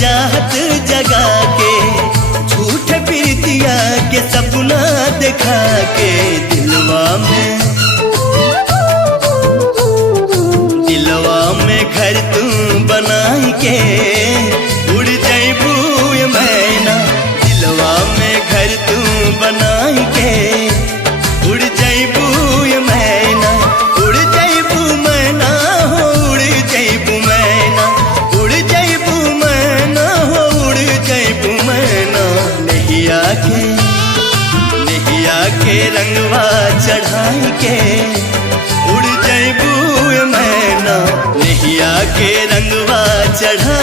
चाहत जगा के, झूठ प्रीतिया के सपना दिखा के, दिलवा में घर तू बनाई के उड़ जैबू मैना। दिलवा में घर तू बनाई के उड़ जैबू मैना। उड़ जैबू मैना हो उड़ जैबू मैना। उड़ जैबू मैना हो उड़ जैबू मैना। नैया के रंगवा चढ़ाई के उड़ जैबू मैना। नैया के रंगवा चढ़ा